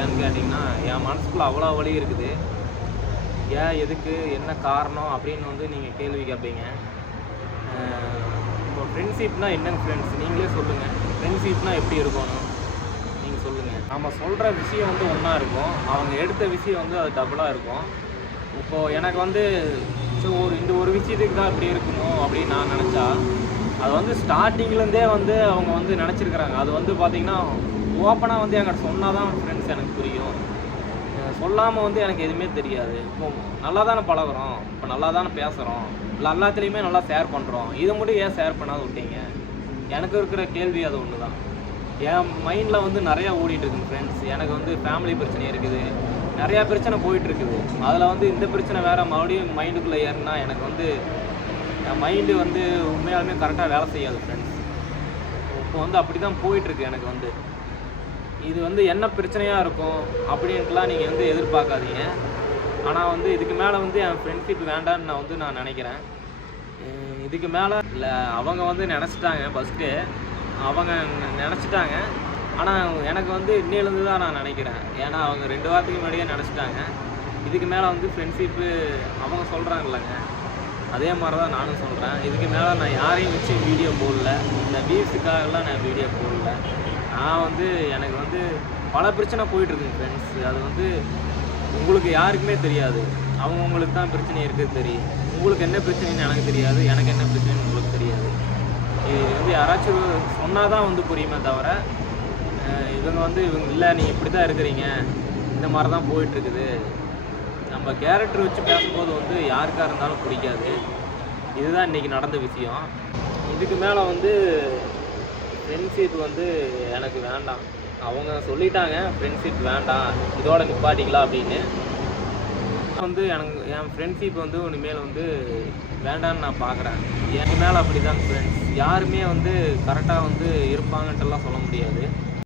ஏன்னு கேட்டிங்கன்னா என் மனசுக்குள்ள அவ்வளோ வலி இருக்குது. ஏன் எதுக்கு என்ன காரணம் அப்படின்னு வந்து நீங்கள் கேள்வி கேட்பீங்க இப்போ ஃப்ரெண்ட்ஷிப்னால் என்னங்க ஃப்ரெண்ட்ஸ் நீங்களே சொல்லுங்கள் ஃப்ரெண்ட்ஷிப்னால் எப்படி இருக்கணும்? நீங்கள் சொல்லுங்கள் நம்ம சொல்கிற விஷயம் வந்து ஒன்றா இருக்கும். அவங்க எடுத்த விஷயம் வந்து அது டபுளாக இருக்கும். இப்போது எனக்கு வந்து ஸோ ஒரு இந்த ஒரு விஷயத்துக்கு தான் இப்படி இருக்கணும் அப்படின்னு நான் நினச்சா அது வந்து ஸ்டார்டிங்லேருந்தே வந்து அவங்க வந்து நினச்சிருக்கிறாங்க. அது வந்து பார்த்திங்கன்னா ஓப்பனாக வந்து என்கிட்ட சொன்னால் தான் ஃப்ரெண்ட்ஸ் எனக்கு புரியும். சொல்லாமல் வந்து எனக்கு எதுவுமே தெரியாது. இப்போ நல்லா தானே பழகுறோம். இப்போ நல்லா தானே பேசுகிறோம் இல்லை எல்லாத்துலேயுமே நல்லா ஷேர் பண்ணுறோம் இதை மட்டும் ஏன் ஷேர் பண்ணாத விட்டீங்க? எனக்கு இருக்கிற கேள்வி அது ஒன்று தான் என் மைண்டில் வந்து நிறையா ஓடிட்டுருக்குங்க ஃப்ரெண்ட்ஸ் எனக்கு வந்து ஃபேமிலி பிரச்சனை இருக்குது. நிறையா பிரச்சனை போயிட்டுருக்குது அதில் வந்து இந்த பிரச்சனை வேறு மறுபடியும் மைண்டுக்குள்ளே ஏறினா எனக்கு வந்து என் மைண்டு வந்து உண்மையாலுமே கரெக்டாக வேலை செய்யாது ஃப்ரெண்ட்ஸ் இப்போ வந்து அப்படி தான் போயிட்டுருக்கு எனக்கு வந்து. இது வந்து என்ன பிரச்சனையாக இருக்கும் அப்படின்ட்டுலாம் நீங்கள் வந்து எதிர்பார்க்காதீங்க. ஆனால் வந்து இதுக்கு மேலே வந்து என் ஃப்ரெண்ட்ஷிப் வேண்டான்னு நான் வந்து நான் நினைக்கிறேன். இதுக்கு மேலே இல்லை அவங்க வந்து நினச்சிட்டாங்க ஃபஸ்ட்டு அவங்க நினச்சிட்டாங்க. ஆனால் எனக்கு வந்து இன்னிலேருந்து தான் நான் நினைக்கிறேன். ஏன்னா அவங்க ரெண்டு வாரத்துக்கு முன்னாடியே நினச்சிட்டாங்க. இதுக்கு மேலே வந்து ஃப்ரெண்ட்ஷிப்பு அவங்க சொல்கிறாங்கல்லங்க அதே மாதிரி தான் நானும் சொல்கிறேன் இதுக்கு மேலே நான் யாரையும் வச்சு வீடியோ போடல. இந்த வியூஸுக்காகலாம் நான் வீடியோ போடல. நான் வந்து எனக்கு வந்து பல பிரச்சனை போயிட்டுருக்குங்க ஃப்ரெண்ட்ஸ் அது வந்து உங்களுக்கு யாருக்குமே தெரியாது. அவங்கவுங்களுக்கு தான் பிரச்சனை இருக்குது தெரியும். உங்களுக்கு என்ன பிரச்சனைன்னு எனக்கு தெரியாது. எனக்கு என்ன பிரச்சனைன்னு உங்களுக்கு தெரியாது. இது வந்து யாராச்சும் சொன்னால் தான் வந்து புரியுமே தவிர இவங்க வந்து இவங்க இல்லை நீங்கள் இப்படி தான் இருக்கிறீங்க. இந்த மாதிரி தான் போயிட்டுருக்குது. நம்ம கேரக்டர் வச்சு பேசும்போது வந்து யாருக்காக இருந்தாலும் பிடிக்காது. இதுதான் இன்றைக்கி நடந்த விஷயம். இதுக்கு மேலே வந்து ஃப்ரெண்ட்ஷிப் வந்து எனக்கு வேண்டாம். அவங்க சொல்லிட்டாங்க ஃப்ரெண்ட்ஷிப் வேண்டாம். இதோட நிப்பாட்டிக்கலாம் அப்படின்னு. வந்து எனக்கு என் ஃப்ரெண்ட்ஷிப் வந்து இனிமேல் வந்து வேண்டான்னு நான் பார்க்குறேன் என் மேலே அப்படி தான் ஃப்ரெண்ட்ஸ் யாருமே வந்து கரெக்டாக வந்து இருப்பாங்கன்ட்டுலாம் சொல்ல முடியாது.